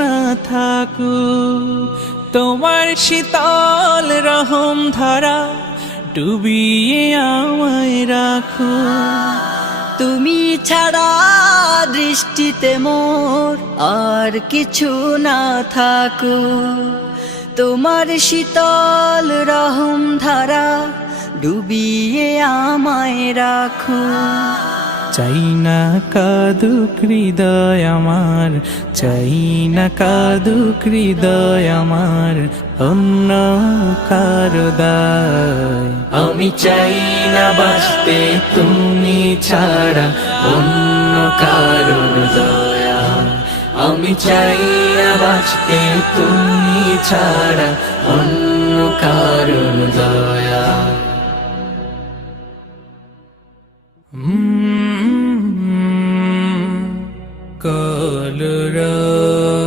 না থাকুক তোমার শীতল রহম ধারা ডুবিয়ে আমায় রাখো। তুমি ছাড়া দৃষ্টিতে মোর আর কিছু না থাকুক, তোমার শীতল রহম ধারা ডুবিয়ে আমায় রাখো। চাই না কাঁদুক হৃদয় আমার, চাই না কাঁদুক হৃদয় আমার অন্য কারো দায়। আমি চাই না বাঁচতে তুমি ছাড়া অন্য কারো দয়া। আমি চাই না বাঁচতে তুমি ছাড়া অন্য কারো দয়া।